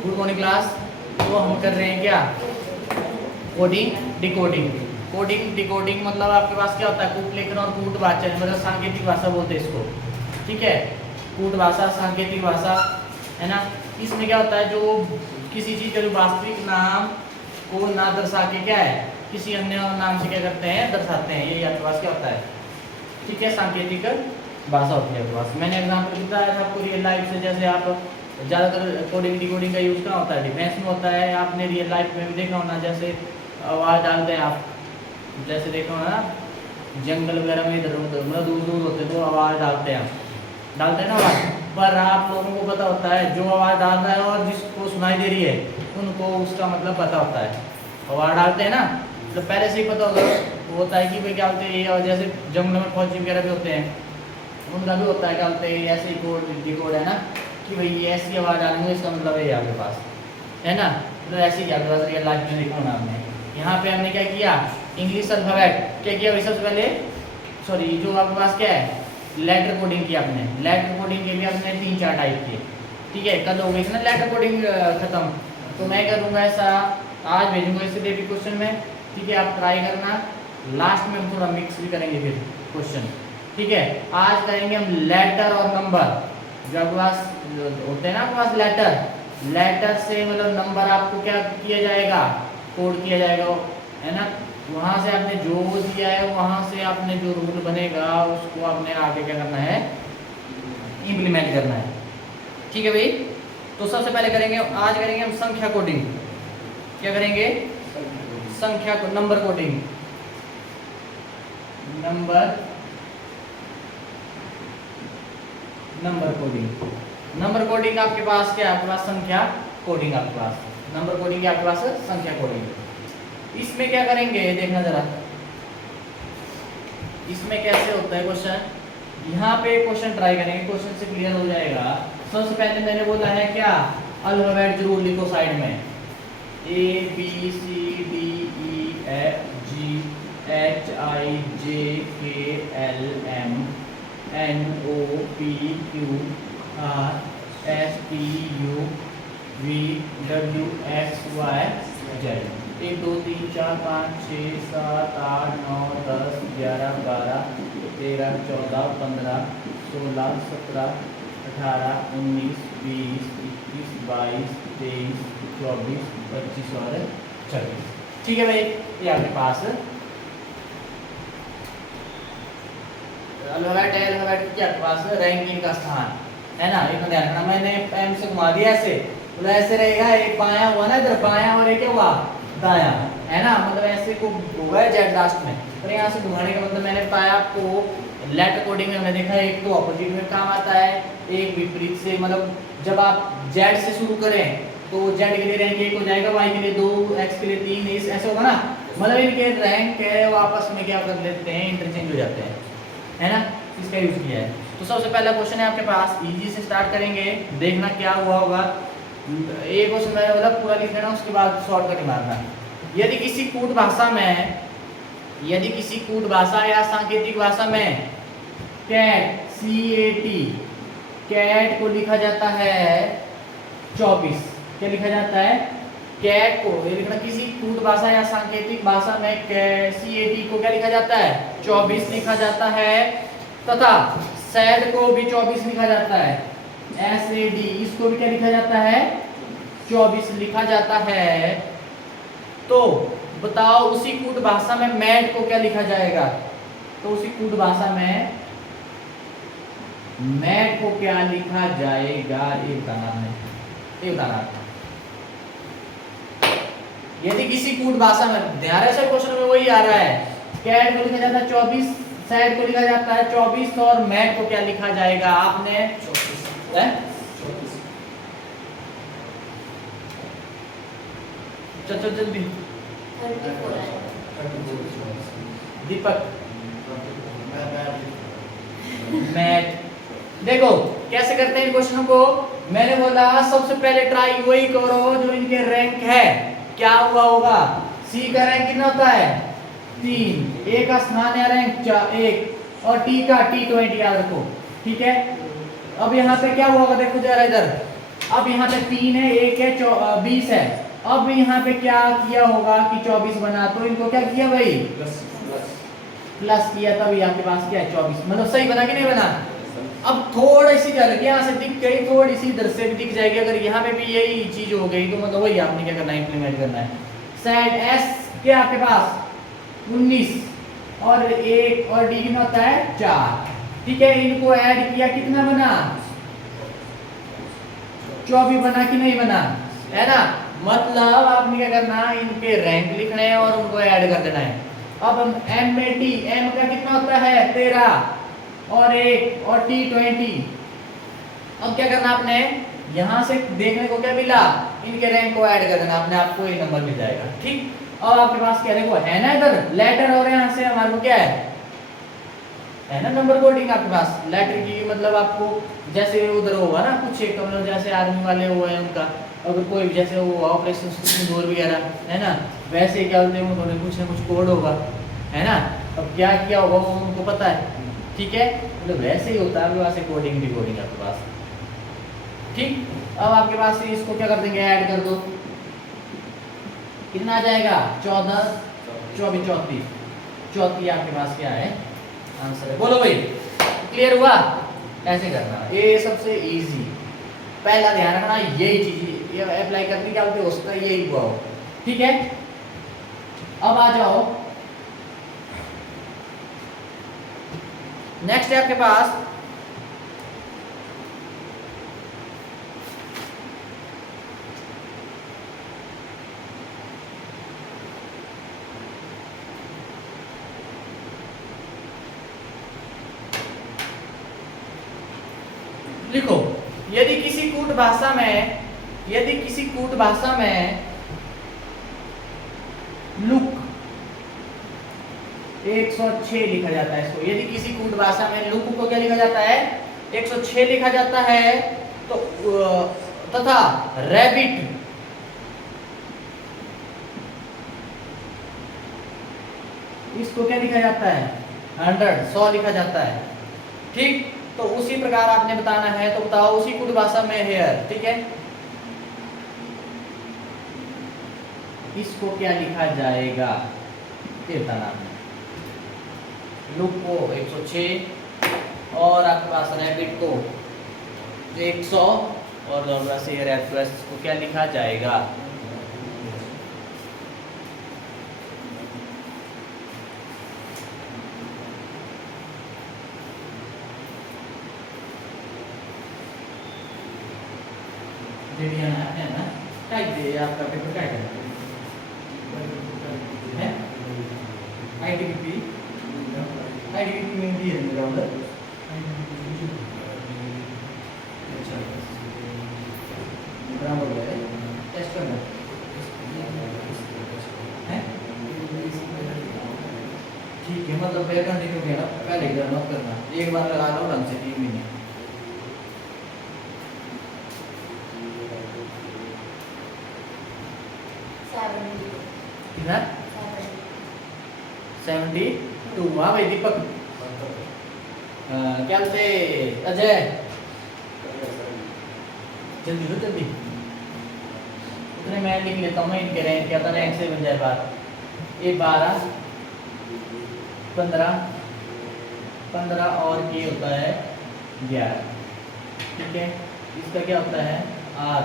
Good morning class. तो हम कर रहे हैं क्या, कोडिंग डिकोडिंग। कोडिंग डिकोडिंग मतलब आपके पास क्या होता है, कूट लेखन और कूटवाचन, मतलब सांकेतिक भाषा बोलते हैं इसको, ठीक है। कूट भाषा, सांकेतिक भाषा, है ना। इसमें क्या होता है, जो किसी चीज का जो वास्तविक नाम को ना दर्शा के क्या है, किसी अन्य नाम से क्या करते हैं, दर्शाते हैं। ये आपके पास क्या होता है, ठीक है, सांकेतिक भाषा होती है आपके पास। मैंने एग्जाम्पल बताया था आपको रियल लाइफ से, जैसे आप ज़्यादातर कोडिंग डिकोडिंग का यूज़ कहाँ होता है, डिफेंस में होता है। आपने रियल लाइफ में भी देखा होना, जैसे आवाज़ डालते हैं आप, जैसे देखा होना ना जंगल वगैरह में इधर उधर मतलब दूर दूर होते हैं तो आवाज़ डालते हैं, डालते हैं ना आवाज़। पर आप लोगों को पता होता है जो आवाज़ डाल रहा है और जिसको सुनाई दे रही है उनको उसका मतलब पता होता है। आवाज़ डालते हैं ना तो पहले से ही पता होगा, होता है कि भाई क्या बोलते हैं। और जैसे जंगल में फौजी वगैरह भी होते हैं, उनका भी होता है क्या बोलते हैं, ऐसे ही कोड डिकोड है ना, कि भाई ये ऐसी आवाज़ डालेंगे इसका मतलब है आपके पास, है ना। मतलब ऐसे ही आपके पास रियल लाइफ में देखा ना आपने। यहाँ पे हमने क्या किया, इंग्लिश अल्फाबेट क्या किया भाई, सबसे पहले सॉरी जो आपके पास क्या है, लेटर कोडिंग की आपने। लेटर कोडिंग के भी आपने 3-4 टाइप के, ठीक है। कल हो गई थी ना लेटर कोडिंग खत्म, तो मैं करूँगा ऐसा, आज भेजूंगा इसे डेली क्वेश्चन में, ठीक है। आप ट्राई करना, लास्ट में हम थोड़ा मिक्स भी करेंगे फिर क्वेश्चन, ठीक है। आज करेंगे हम लेटर और नंबर। जो आपके पास होते हैं ना आपके पास लेटर, लेटर से मतलब नंबर आपको क्या किया जाएगा, कोड किया जाएगा, है ना। वहाँ से आपने जो दिया है वहाँ से आपने जो रूल बनेगा उसको आपने आगे क्या करना है, इम्प्लीमेंट करना है, ठीक है भाई। तो सबसे पहले करेंगे, आज करेंगे हम संख्या कोडिंग। क्या करेंगे, संख्या को number coding. Number coding, number coding आपके पास क्या है, आपके पास संख्या कोडिंग, आपके पास नंबर कोडिंग, आपके पास संख्या कोडिंग। इसमें क्या करेंगे देखना जरा, इसमें कैसे होता है क्वेश्चन। यहाँ पे क्वेश्चन ट्राई करेंगे, क्वेश्चन से क्लियर हो जाएगा। सबसे पहले मैंने बोला है क्या, अल्फाबेट जरूर लिखो साइड में, ABCDEFGHLMNOPQRSTUVWXYZ। 1 2 3 4 5 6 7 8 9 10 11 12 13 14 15 16 17 18 19 20 21 22 23 24 25 और 26, ठीक है भाई। ये आपके पास अल्फाबेट है, अल्फाबेट के आपके पास रैंकिंग का स्थान है ना। इतना ध्यान रखना, मैंने एम से घुमा दिया ऐसे, तो ऐसे रहेगा, एक बायां हुआ ना इधर बायां और एक हुआ दायां, है ना। मतलब ऐसे को होगा जेड लास्ट में, पर यहाँ से घुमाने का मतलब मैंने बताया आपको। लेटर कोडिंग में हमने देखा एक तो ऑपोजिट में काम आता है, एक विपरीत से। मतलब जब आप जेड से शुरू करें तो जेड के लिए रैंक 1 हो जाएगा, वाई के लिए 2, एक्स के लिए 3, ऐसे होगा ना। मतलब इनके रैंक है वो आपस में क्या कर लेते हैं, इंटरचेंज हो जाते हैं, है ना। इसका यूज किया है। तो सबसे पहला क्वेश्चन है आपके पास, इजी से स्टार्ट करेंगे, देखना क्या हुआ होगा। एक क्वेश्चन मैंने बोला पूरा लिख लेना, उसके बाद शॉर्ट करके मारना। यदि किसी कूट भाषा में, यदि किसी कूट भाषा या सांकेतिक भाषा में कैट CAT कैट को लिखा जाता है 24, क्या लिखा जाता है, कैट को, ये लिखना, किसी कूट भाषा या सांकेतिक भाषा में CAT को क्या लिखा जाता है, 24 लिखा जाता है, तथा सैड को भी 24 लिखा जाता है, SAD इसको भी क्या लिखा जाता है, 24 लिखा जाता है। तो बताओ उसी कूट भाषा में मैट को क्या लिखा जाएगा, तो उसी कूट भाषा में मैट को क्या लिखा जाएगा, ये बताना है, ये बताना। यदि किसी कूट भाषा में, ध्यान है सर क्वेश्चन में वही आ रहा है, कैट को लिखा जाता है 24, सैड को लिखा जाता है 24, और मैट को क्या लिखा जाएगा, आपने 24 है। चल जल्दी दीपक, मैट। देखो कैसे करते हैं इन क्वेश्चनों को, मैंने बोला सबसे पहले ट्राई वही करो जो इनके रैंक है। क्या हुआ होगा, सी का रैंक कितना होता है 3, ए का स्थान है रैंक 1, और टी का T20 याद रखो, ठीक है। अब यहाँ पे क्या हुआ होगा, देखो जरा इधर अब यहाँ पे 3 है, 1 है, 20 है। अब यहाँ पे क्या किया होगा कि 24 बना, तो इनको क्या किया भाई, प्लस किया, तब आपके पास क्या है 24, मतलब सही बना कि नहीं बना। अब थोड़ी सी झलक यहाँ से दिख गई, थोड़ी सी इधर से भी दिख जाएगी। अगर यहाँ पे भी यही चीज हो गई तो मतलब वही आपने क्या करना है, इंप्लीमेंट करना है। सेट एस क्या आपके पास 19 और 1 और डी कितना होता है 4, ठीक है। इनको ऐड किया कितना बना 24 बना कि नहीं बना, है ना। मतलब आपने क्या करना है, इनके रैंक लिखने हैं और उनको ऐड कर देना है। अब हम एम में टी, एम का कितना होता है 13 और 1 और टी 20। अब क्या करना आपने, यहां से देखने को क्या मिला, इनके रैंक को ऐड कर देना, अपने आप को ये नंबर मिल जाएगा, ठीक। अब आपके पास क्या देखो है ना, इधर लेटर और यहाँ से हमारे को क्या है ना नंबर कोडिंग आपके पास। लेटर की मतलब आपको जैसे उधर होगा ना कुछ एक मतलब जैसे आर्मी वाले हुए हैं उनका, अगर कोई जैसे वो ऑपरेशन दूर वगैरह है ना, वैसे क्या बोलते हैं उन्होंने कुछ ना कुछ कोड होगा, है ना। अब क्या किया होगा वो उनको पता है, ठीक है। मतलब वैसे ही होता है वैसे कोडिंग डिकोडिंग आपके पास, ठीक। अब आपके पास इसको क्या कर देंगे, ऐड कर दो, कितना आ जाएगा 14 24 34 34 आपके पास क्या है आंसर है। बोलो भाई क्लियर हुआ, ऐसे करना, ये सबसे इजी, पहला ध्यान रखना यही चीज ये अप्लाई करनी क्या होती है उसका यही हुआ हो, ठीक है। अब आ जाओ नेक्स्ट है आपके पास लिखो, यदि किसी कूट भाषा में लुक 106 लिखा जाता है इसको, यदि किसी कूट भाषा में लुक को क्या लिखा जाता है 106 लिखा जाता है, तो तथा रैबिट इसको क्या लिखा जाता है 100 लिखा जाता है, ठीक। तो उसी प्रकार आपने बताना है, तो बताओ उसी कुट भाषा में हेयर, ठीक है, इसको क्या लिखा जाएगा ये बताना आपने। लुक को 106 और आपके पास रैबिट को 100 और वैसे हेयर एप्रेस को क्या लिखा जाएगा, है ना, टाइप दे आपका पेपर क्या करना है, आईडीपी में दिए हैं मेरा उधर, अच्छा बराबर है, टेस्ट करना है, ठीक है। मतलब पेपर कंटिन्यू करना, पहले इधर मत करना, एक बार लगा लो ढंग से 3 महीने। कितना 72, हाँ भाई दीपक क्या बोलते अजय, जल्दी हो जल्दी, इतने मैं लिख लेता हूँ, इनके रैंक क्या था, रैंक से बन जाए बात, ये 12 15 और ये होता है 11, ठीक है। इसका क्या होता है R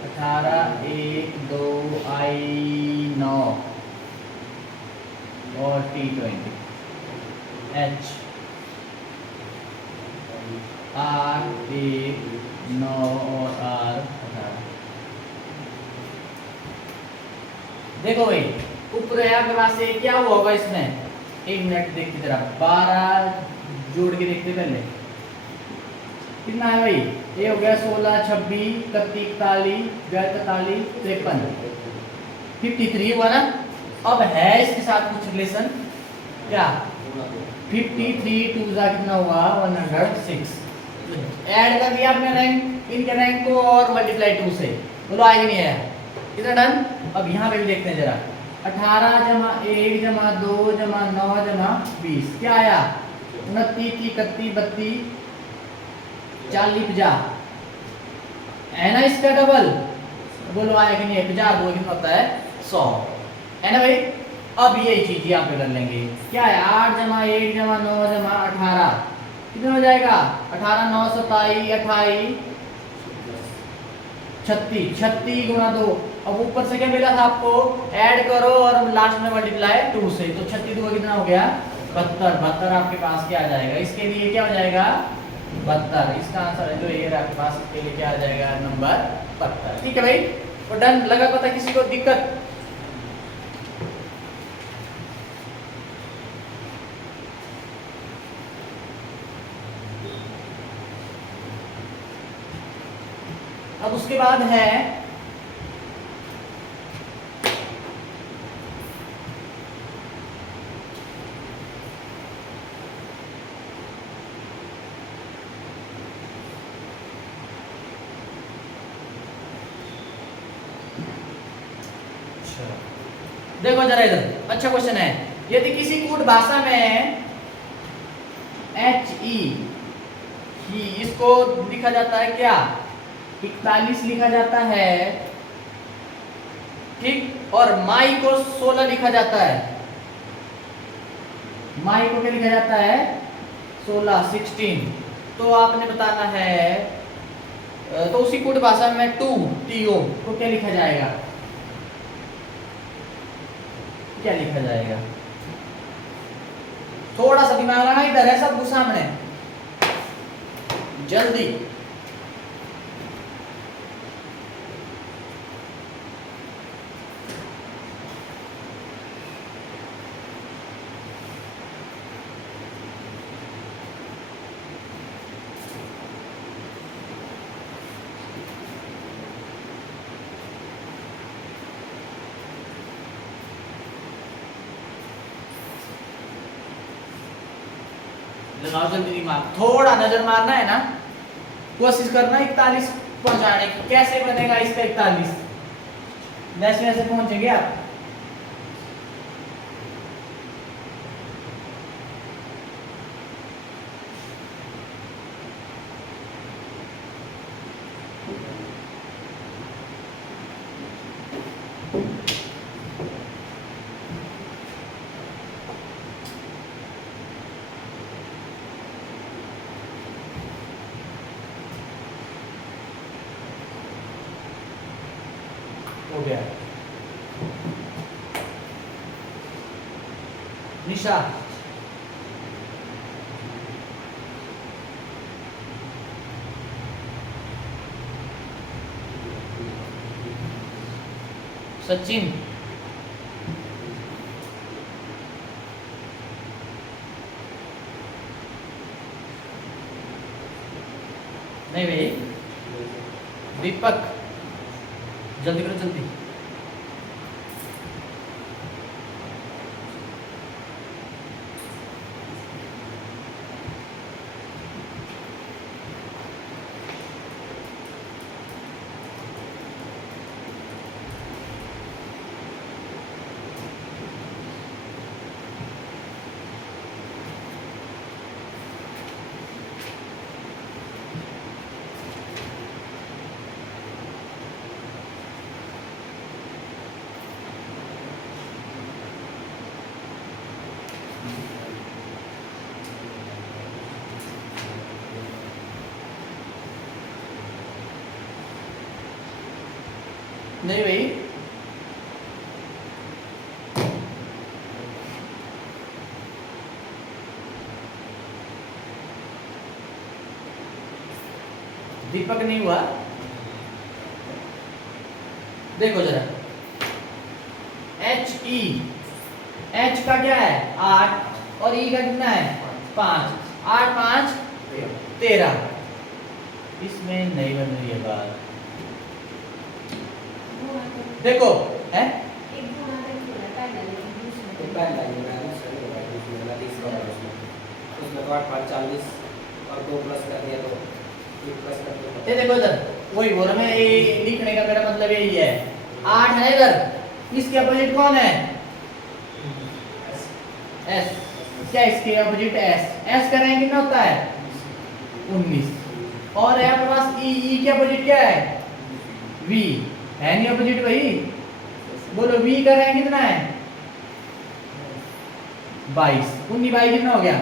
18 1 2 I 9 और T 20 H R 1 9 और R 18। देखो भाई ऊपर है आपके पास से क्या हुआ होगा इसमें, एक मिनट देखते जरा, 12 जोड़ के देखते पहले कितना है भाई, ये हो गया 16 26 31 41 42 53 53 हुआ ना। अब है इसके साथ कुछ रिलेशन क्या, 53 2 जा कितना हुआ 106, ऐड कर दिया आपने रैंक, इनके रैंक को और मल्टीप्लाई 2 से, बोलो आएगा नहीं आया, कितना डन। अब यहाँ पे भी देखते हैं जरा, 18 जमा 1 जमा 2 जमा 9 जमा 20 क्या आया 29 31 32 40 50 है ना, इसका डबल बोलो आया कि नहीं, 50 दो कितना होता है 100 है ना भाई। अब यही चीज यहाँ पे कर लेंगे, क्या है 8 जमा 1 जमा 9 जमा 18 कितना हो जाएगा 18 9 27 28 36 36 गुणा 2। अब ऊपर से क्या मिला था आपको, ऐड करो और लास्ट में मल्टीप्लाई 2 से, तो 36 2 कितना हो गया 72 72 आपके पास क्या आ जाएगा, इसके लिए क्या हो जाएगा 72, इसका आंसर है जो ये आपके पास, इसके लिए क्या आ जाएगा नंबर 72। ठीक है भाई, तो डन लगा, पता किसी को दिक्कत। अब उसके बाद है देखो जरा इधर, अच्छा क्वेश्चन है, यदि किसी कूट भाषा में HE ही इसको लिखा जाता है क्या 41 लिखा जाता है, ठीक, और माई को 16 लिखा जाता है, माई को क्या लिखा जाता है 16 16, तो आपने बताना है, तो उसी कूट भाषा में TO को क्या लिखा जाएगा, क्या लिखा जाएगा, थोड़ा सा दिमाग लगाना, इधर है सब कुछ सामने, जल्दी। लगाओ जल्दी दिमाग, थोड़ा नजर मारना है ना, कोशिश करना 41 पहुंचाने की, कैसे बनेगा इसका 41, वैसे वैसे पहुंचेंगे आप। हो गया निशा, सचिन, नहीं भाई, दीपक, जल्दी करो जल्दी। नहीं भाई, दीपक नहीं हुआ, देखो जरा HE, H का क्या है 8 और E का कितना है 5, 8 5 13, इसमें नहीं बन रही है बात, देखो है ये देखो इधर, वही बोल रहा मैं, ये लिखने का मेरा मतलब यही है, 8 है इधर, इसके अपोजिट कौन है S, क्या इसके अपोजिट S, S का रैंक कितना होता है 19, और है आपके पास ई, ई के अपोजिट क्या है वी, है नहीं अपोजिट भाई, बोलो वी का रैंक कितना है 22, 19 बाई कितना हो गया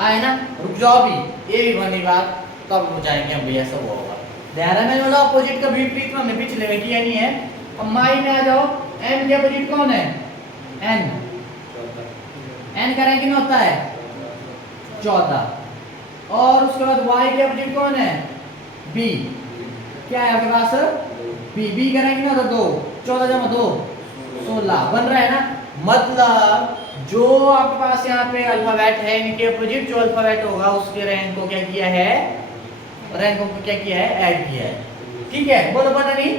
आए ना, रुक जाओ भी, ये भी बनी बात तब हो जाएंगे हम भैया सब होगा। ध्यान में वाला अपोजिट का विपरीत में हमने पिछले में किया नहीं है। अब माई में आ जाओ, एन के अपोजिट कौन है एन, एन का रैंक कितना होता है 14, और उसके बाद वाई के अपोजिट कौन है बी, क्या है आपके पास बी, बी का रैंक कितना होता 2, 14 जमा 2 16 बन रहा है ना। मतलब जो आपके पास यहाँ पे अल्फाबेट है इनके अपोजिट जो अल्फाबेट होगा उसके रैंक को क्या किया है, रैंकों को क्या किया है ऐड किया है। ठीक है बोलो पता नहीं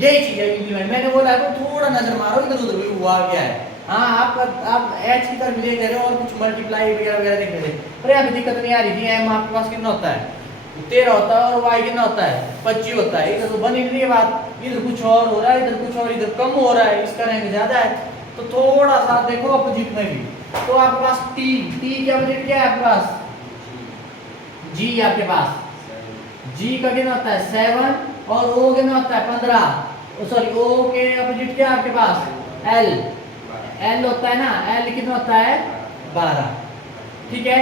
यही चीज है इंप्लीमेंट, मैंने बोला तो थोड़ा नजर मारो इधर उधर भी हुआ क्या है। हाँ आप एच की तरफ देख रहे हो और कुछ मल्टीप्लाई वगैरह वगैरह देख रहे थे, पर यहाँ पे दिक्कत नहीं आ रही थी। एम आपके पास कितना होता है 13 होता है और वाई कितना होता है 25 होता है, इधर तो बन ही नहीं है बात, इधर कुछ और हो रहा है इधर कुछ और, इधर कम हो रहा है, इसका रैंक ज्यादा है, तो थोड़ा सा देखो अपोजिट में भी। तो आपके पास टी, टी के अपोजिट क्या है आपके पास जी, आपके पास जी का कितना होता है 7 और ओ कितना होता है 15, सॉरी ओ के अपोजिट क्या है आपके पास एल, एल होता है ना, एल कितना होता है 12। ठीक है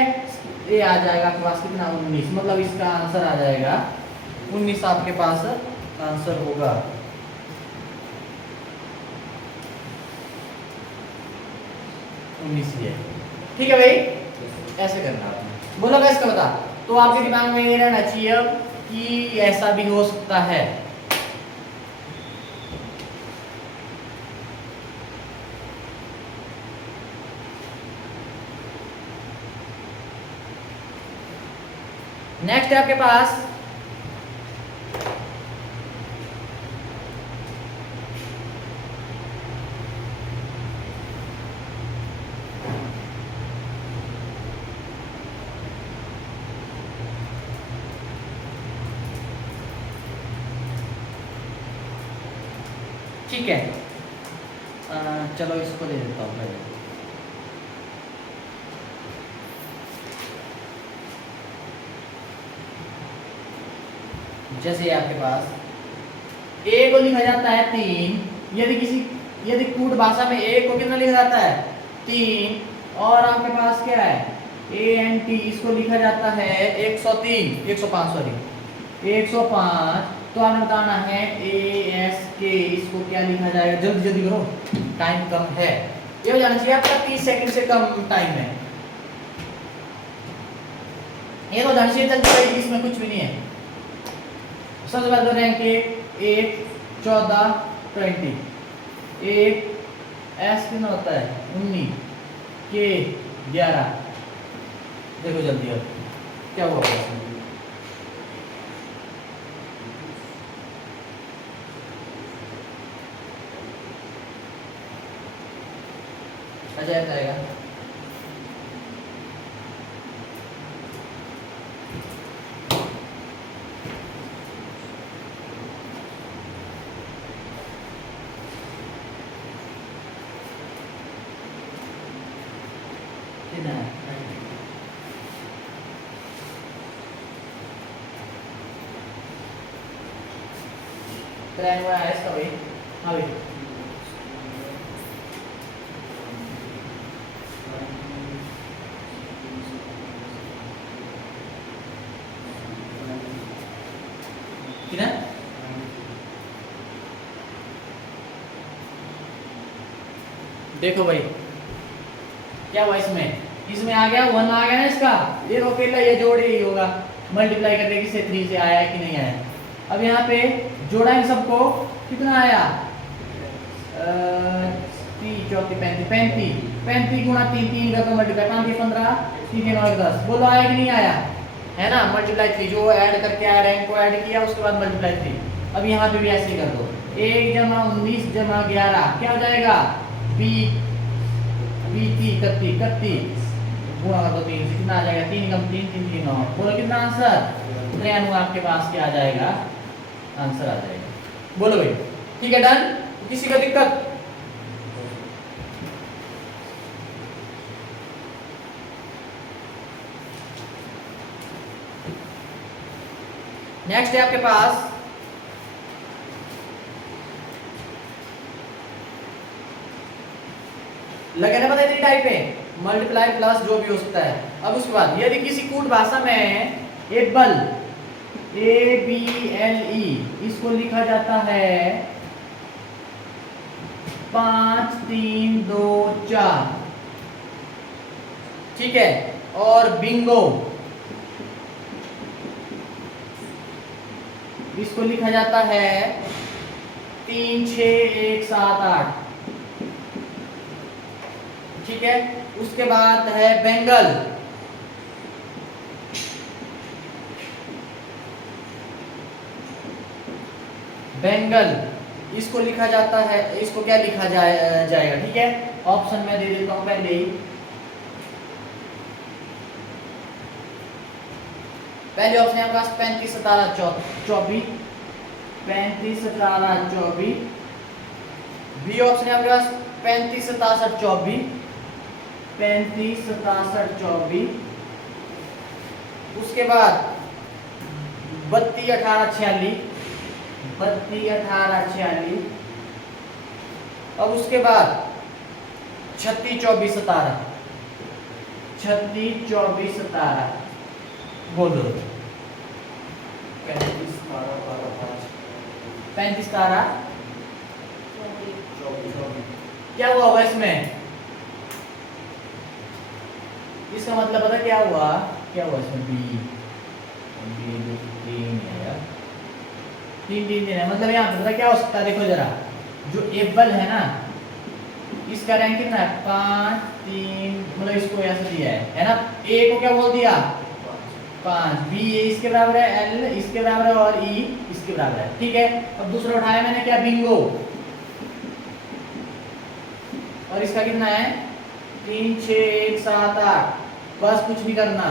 ये आ जाएगा आपके पास कितना 19, मतलब इसका आंसर आ जाएगा 19 आपके पास आंसर होगा। है ठीक है भाई, ऐसे करना आपने बोला इसका बता, तो आपके दिमाग में ये रहना चाहिए अब कि ऐसा भी हो सकता है। नेक्स्ट है आपके पास ठीक है, चलो इसको दे देता हूँ पहले। जैसे आपके पास ए को लिखा जाता है 3, यदि कूट भाषा में ए को कितना लिखा जाता है 3, और आपके पास क्या है ए एन टी, इसको लिखा जाता है 103 105 सॉरी 105। तो आपने बताना है ए एस के, इसको क्या लिखा जाएगा, जल्दी जल्दी करो टाइम कम है, ये हो जाना चाहिए आपका 30 सेकंड से कम टाइम है, ये हो जाना चाहिए जल्दी, इसमें कुछ भी नहीं है। सबसे पहले रैंक 1 14 20, एक एस कितना होता है 19 के 11, देखो जल्दी अब क्या हुआ अजय आएगा। ट्रेन हुआ है इसका भाई, हाँ भाई कितना देखो भाई क्या हुआ इसमें आ गया 1 आ गया ना इसका, ये अकेला ये जोड़ ही होगा, मल्टीप्लाई करने की से 3 से आया है कि नहीं आया। अब यहाँ पे जोड़ा इन सबको कितना आया 30 34 35 35 गुणा 3 3 का तो मल्टीप्लाई 5 15 3 9 10, बोलो आया कि नहीं आया, है ना मल्टीप्लाई 3 जो ऐड करके आया रैंक को ऐड किया उसके बाद मल्टीप्लाई 3। अब यहाँ पे भी ऐसे ही कर दो 1 जमा 19 जमा 11 क्या हो जाएगा 20 20 31 गुणा कर दो 3 से कितना आ जाएगा 3 कम 3 3 3 9, बोलो कितना आंसर 93 आपके पास क्या आ जाएगा आंसर आ जाएगा। बोलो भाई ठीक है डन, किसी का दिक्कत नेक्स्ट है आपके पास लगे ना, पता है टाइप है मल्टीप्लाई प्लस जो भी हो सकता है। अब उसके बाद यदि किसी कूट भाषा में एबल ABLE इसको लिखा जाता है 5 3 2 4, ठीक है। और बिंगो इसको लिखा जाता है 3 6 1 7 8, ठीक है। उसके बाद है बेंगल, बेंगल इसको लिखा जाता है, इसको क्या लिखा जाएगा, ठीक है। ऑप्शन में दे देता हूं पहले ही। पहले ऑप्शन है आपके पास 35 17 24, 35 17 24। बी ऑप्शन है आपके पास 35 67 24, 35 67 24। उसके बाद 32 18 46, 32 18 46। अब उसके बाद 36 24 17, 36 24 17 बोलो। 35 17 क्या हुआ होगा इसमें, इसका मतलब पता क्या हुआ, क्या हुआ इसमें बी 3 है यार, 3 3 है। मतलब यहाँ पे पता क्या हो सकता है, देखो जरा, जो एबल है ना इसका रैंक कितना है 5 3, मतलब इसको ऐसे दिया है ना। ए को क्या बोल दिया 5, बी इसके बराबर है, एल इसके बराबर है और ई इसके बराबर है, ठीक है। अब दूसरा उठाया मैंने क्या बिंगो, और इसका कितना है 3 6 1 7 8। बस कुछ नहीं करना,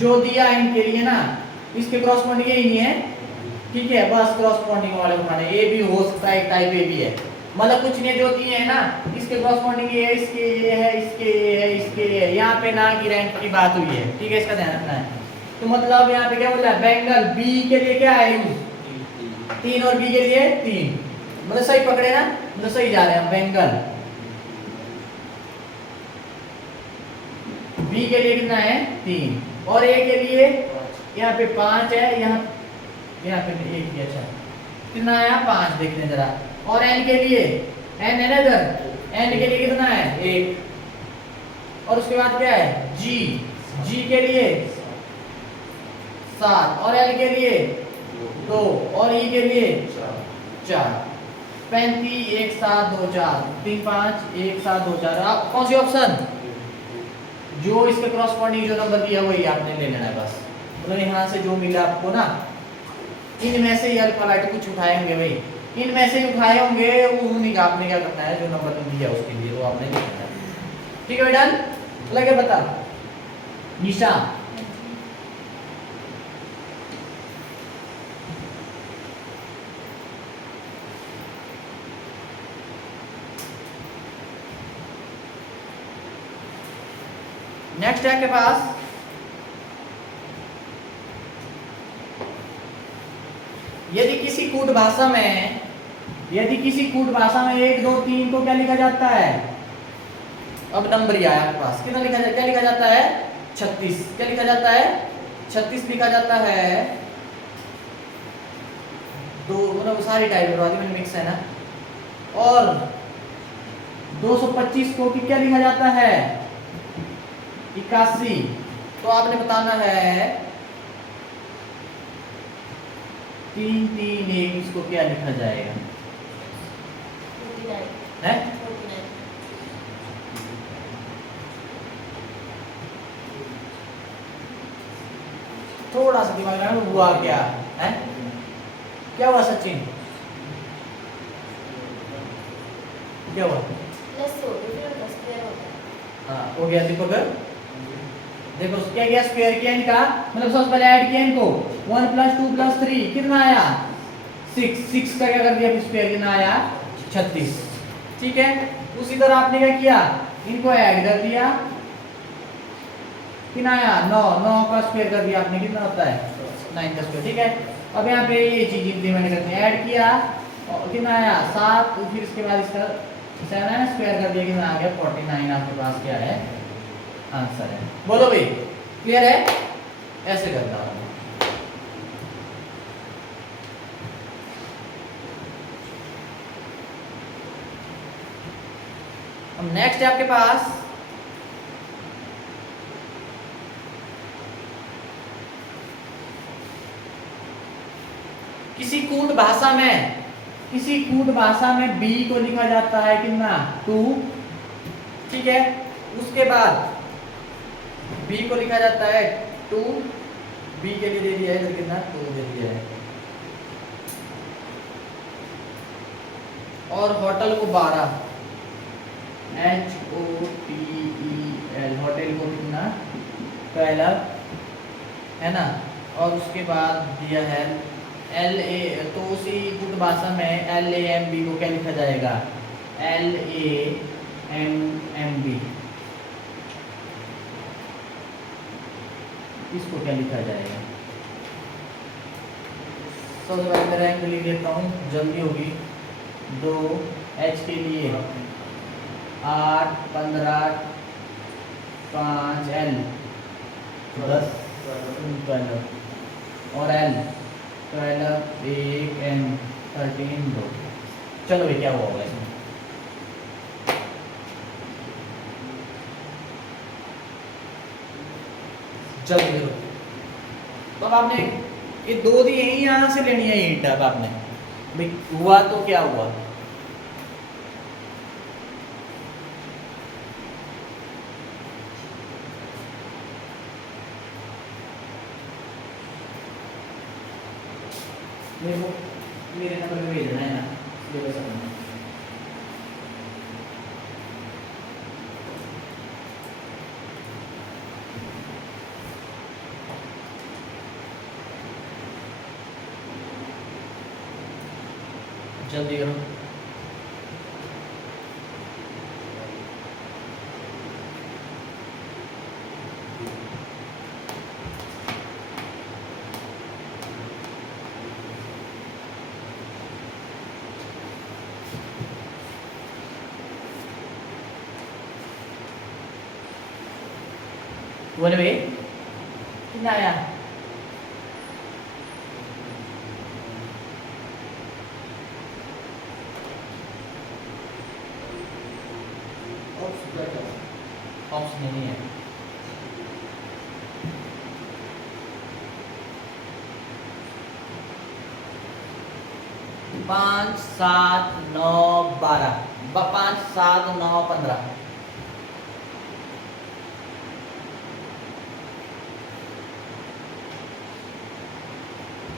जो दिया इनके लिए ना इसके क्रॉसपोंडिंग ही नहीं है, ठीक है। बस क्रॉसपोंडिंग वाले उठाने, ए भी हो सकता है, टाइप ए भी है, मतलब कुछ नहीं, जो दिए है ना इसके क्रॉसपोंडिंग ये है, इसके ये है, इसके ये है, इसके ये है। यहाँ पे ना की रैंक की बात हुई है, ठीक है, इसका ध्यान रखना है। तो मतलब यहाँ पे क्या बोल रहा है, बेंगल बी के लिए क्या है यूज 3 और बी के लिए 3, मतलब सही पकड़े ना, मतलब सही जा रहे हैं बेंगल। बी के लिए कितना है 3, और ए के लिए यहाँ पे 5 है, यहाँ पे 1 ही, अच्छा कितना आया 5, देखने जरा। और एन के लिए, एन है ना इधर, एन के लिए कितना है 1, और उसके बाद क्या है जी, जी के लिए 7, और एल के लिए 2, और ई के लिए 4। 35 1 7 2 4, 3 5 1 7 2 4। आप कौन सी ऑप्शन, जो इसके क्रॉसपोंडिंग जो नंबर दिया वही आपने ले लेना है बस, मतलब यहाँ से जो मिला आपको ना, इनमें से ही अल्फाबेट कुछ उठाए होंगे भाई, इनमें से ही उठाए होंगे, वो नहीं आपने क्या करना है, जो नंबर दिया उसके लिए वो आपने लिखना है, ठीक है। डन लगे बता निशा। नेक्स्ट है आपके पास यदि किसी कूट भाषा में, यदि किसी कूट भाषा में 1 2 3 को क्या लिखा जाता है, अब नंबर ही आया आपके पास, कितना लिखा जाता है, क्या लिखा जाता है 36, क्या लिखा जाता है 36 लिखा जाता है। दो मतलब सारी टाइप करवा दी मैंने, मिक्स है ना। और 225 को क्या लिखा जाता है 81, तो आपने बताना है 3 3 1 इसको क्या लिखा जाएगा, है थोड़ा सा दिमाग लगाना, हुआ क्या है, क्या हुआ सचिन, क्या हुआ, हाँ हो गया दीपक। देखो क्या गया, स्क्वायर किया इनका, मतलब सबसे पहले ऐड किया इनको, 1 + 2 + 3 कितना आया 6, 6 का क्या कर दिया स्क्वायर, कितना आया 36, ठीक है। उसी तरह आपने क्या किया, इनको ऐड कर दिया, कितना आया 9, 9 का स्क्वायर कर दिया आपने, कितना होता है 9 का स्क्वायर, ठीक है। अब यहाँ पे ये चीज इंप्लीमेंट करते हैं, ऐड किया और कितना आया 7, तो फिर इसके बाद इसका 7 स्क्वायर कर दिया, कितना आ गया 49 आपके पास क्या है आंसर है। बोलो भाई क्लियर है, ऐसे करता हूँ। अब नेक्स्ट है आपके पास किसी कूट भाषा में b को लिखा जाता है कितना 2, ठीक है। उसके बाद b को लिखा जाता है 2, b के लिए दे दिया है इधर कितना 2 दे दिया है, और होटल को 12 HOTEL, होटल को कितना 12 है ना। और उसके बाद दिया है LA, तो उसी गुट भाषा में LAMB को क्या लिखा जाएगा LAMB, इसको क्या लिखा जाएगा। सबसे पहले मैं रैंक लिख लेता हूँ, जल्दी होगी। 2 H के लिए 8 15 5 L 10 12 और L 12 1 N 13 2। चलो भाई क्या हुआ होगा इसमें, जल्दी करो। तो अब आपने ये 2 दिए हैं, यहाँ से लेनी है ईंट। अब आपने भाई हुआ तो क्या हुआ, मेरे नंबर पे भेजना है ना, ये बस करना। जल्दी करो। बोले भाई कितना आया, ऑप्शन नहीं है। 5 7 9 12, 5 7 9 15।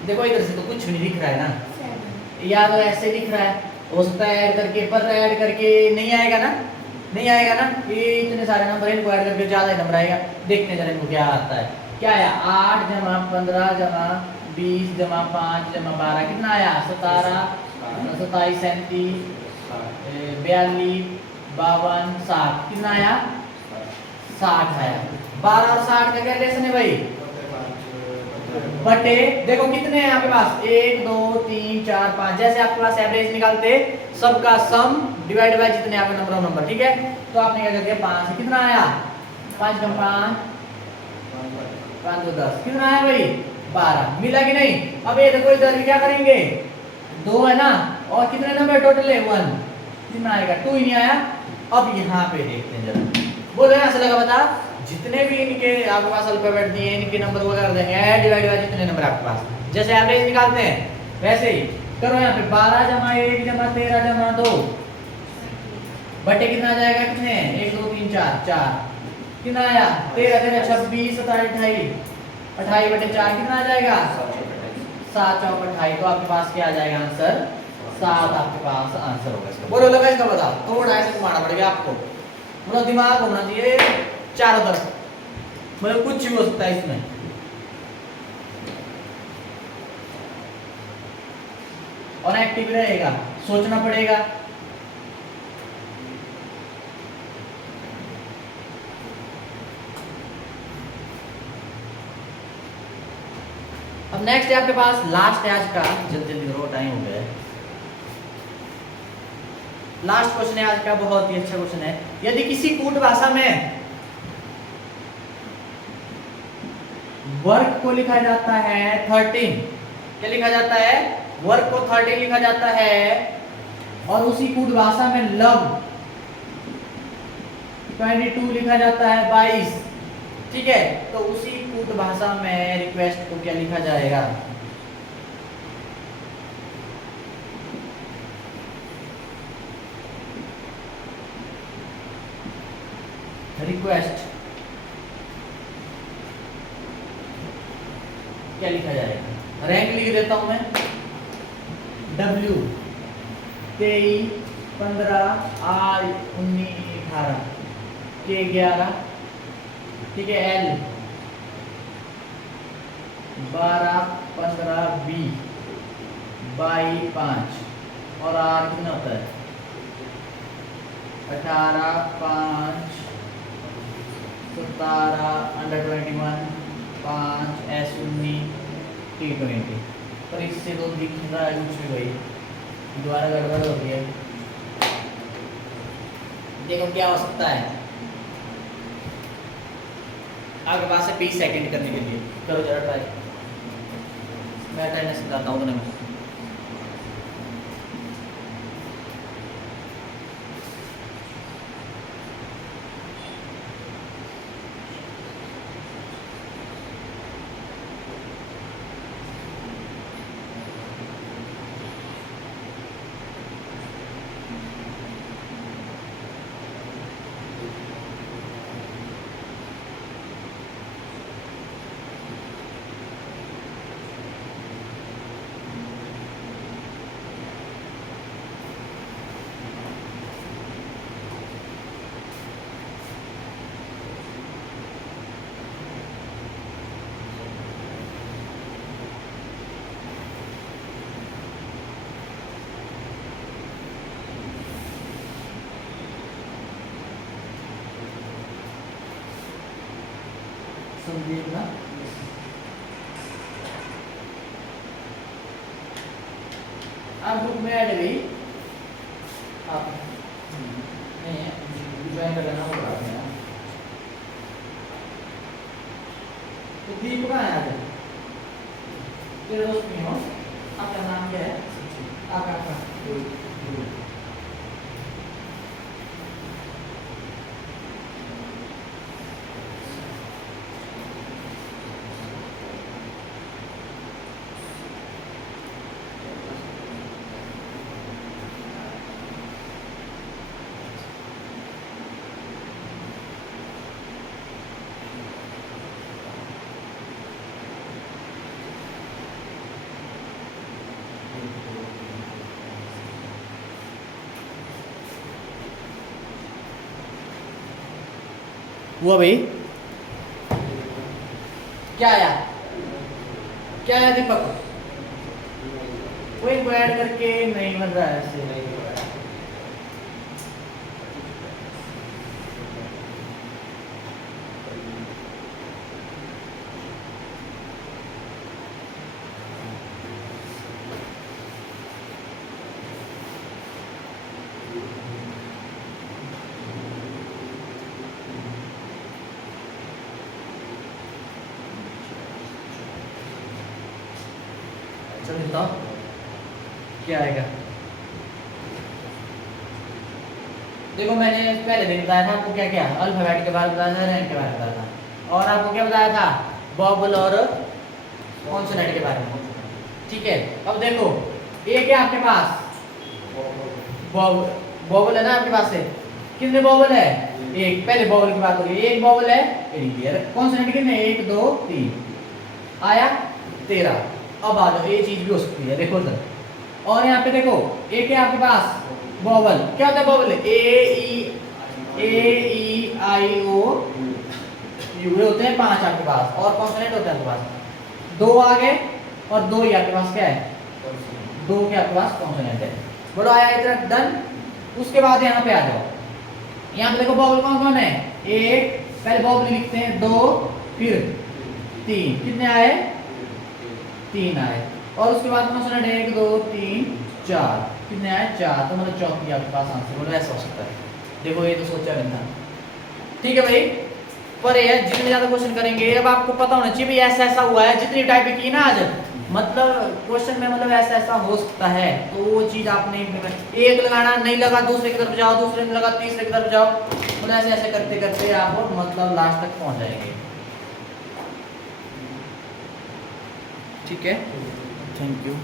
देखो इधर से तो कुछ भी नहीं दिख रहा है ना, या तो ऐसे दिख रहा है, हो सकता है ऐड करके, पर ऐड करके नहीं आएगा ना, नहीं आएगा ना। ये इतने सारे नंबर इनको ऐड करके ज़्यादा ही नंबर आएगा। देखते हैं जरा इनको क्या आता है। क्या आया 8 जमा 15 जमा 20 जमा 5 जमा 12, कितना आया 17 27 37 42 52 60, कितना आया 60 आया। 12 और 60 का क्या रिलेशन है भाई, बटे देखो कितने हैं आपके पास 1 2 3 4 5, जैसे आपके पास एवरेज निकालते सबका सम डिवाइड बाय जितने आपके नंबर ऑफ नंबर, ठीक है। तो आपने क्या कर दिया 5, कितना आया 5 कम 5 5 2 10, कितना आया भाई 12, मिला कि नहीं। अब ये देखो इधर क्या करेंगे 2 है ना, और कितने नंबर टोटल है 1, कितना आएगा 2 ही नहीं आया। अब यहाँ पे देखते हैं जरा, बोलो यहाँ से लगा बता, जितने भी इनके आपके पास अल्फाबेट दिए इनके नंबर को कर देंगे ऐड डिवाइड बाय जितने नंबर आपके पास, जैसे एवरेज निकालते हैं वैसे ही करो। यहाँ पे 12 जमा 1 जमा 13 जमा 2 बटे कितना आ जाएगा, कितने 1 2 3 4 4, कितना आया 13 13 26 27 28 28 बटे 4, कितना आ जाएगा 7 4 28। तो आपके पास क्या आ जाएगा आंसर 7, आपके पास आंसर होगा इसका। बोलो लगा इसका बता, थोड़ा ऐसे घुमाना पड़ेगा आपको, मतलब दिमाग होना चाहिए चारों तरफ, मतलब कुछ भी हो सकता है इसमें। और एक्टिव रहेगा, सोचना पड़ेगा। अब अब नेक्स्ट है आपके पास, लास्ट है आज का, जल्दी जल्दी करो टाइम हो गया है। लास्ट क्वेश्चन है आज का, बहुत ही अच्छा क्वेश्चन है। यदि किसी कूट भाषा में वर्क को लिखा जाता है 13, क्या लिखा जाता है? वर्क को 13 लिखा जाता है, और उसी कूट भाषा में लव 22 लिखा जाता है 22, ठीक है, तो उसी कूट भाषा में रिक्वेस्ट को क्या लिखा जाएगा? रिक्वेस्ट क्या लिखा जाएगा? रैंक लिख देता हूं मैं, W 23 15 R 19 18 K 11, ठीक है, L 12 15 20 22 5, और R कितना होता है? 18 5 17 अंडर 21 5 S 19 T20। पर इससे तो दिख रहा है कुछ भी भाई, दोबारा गड़बड़ हो गई है। देखो क्या हो सकता है आपके पास है 20 सेकंड करने के लिए, करो जरा ट्राई। मैं अटेंडेंस बताता हूँ तुम्हें। संदीप ना, आप ग्रुप में ऐड गई, आप नहीं है, ज्वाइन कर लेना होगा आपने। तो दीप कहाँ है आज? तेरे दोस्त नहीं हो? आपका नाम क्या है? आपका हुआ भाई? क्या आया? क्या आया दीपक? कोई को ऐड करके नहीं बन रहा है ऐसे। चलो बताओ क्या आएगा। देखो मैंने पहले दिन बताया था आपको, क्या क्या अल्फाबेट के बारे में बताया था, रैंक के बारे में बताया था, और आपको क्या बताया था? वोवेल और कॉन्सोनेंट के बारे में, ठीक है। अब देखो एक है आपके पास वोवेल है ना आपके पास से, कितने वोवेल है? एक। पहले वोवेल की बात हो रही है, एक वोवेल है, क्लियर। कॉन्सोनेंट कितने? 1 2 3 आया 13। अब आ जाओ, ये चीज भी हो सकती है, देखो इधर। और यहाँ पे देखो एक है आपके पास वोवेल, क्या होता है vowel? A E I O you होते हैं 5 आपके पास, और कॉन्सोनेंट होते हैं आपके पास 2 आ गए, और 2 ही आपके पास क्या है? 2 के आपके पास कॉन्सोनेंट है। बोलो आया इधर, डन। उसके बाद यहाँ पे आ जाओ, यहाँ पे देखो वोवेल कौन कौन है? एक, पहले वोवेल लिखते हैं, 2 फिर 3, कितने आए? 3 आए, और उसके बाद क्वेश्चन है 1 2 3 4, कितने आए 4, तो मतलब चौथी आपके पास आंसर बोलो, ऐसा हो सकता है। देखो ये तो सोचा नहीं था, ठीक है भाई। पर ये जितने ज्यादा क्वेश्चन करेंगे, अब आपको पता होना चाहिए भाई ऐसा ऐसा हुआ है, जितनी टाइप की ना आज मतलब क्वेश्चन में मतलब ऐसा ऐसा हो सकता है, तो वो चीज आपने एक लगाना, नहीं लगा दूसरे की तरफ जाओ, दूसरे में लगा तीसरे की तरफ जाओ, मतलब ऐसे ऐसे करते करते आप मतलब लास्ट तक पहुंच जाएंगे। ठीक है, थैंक यू।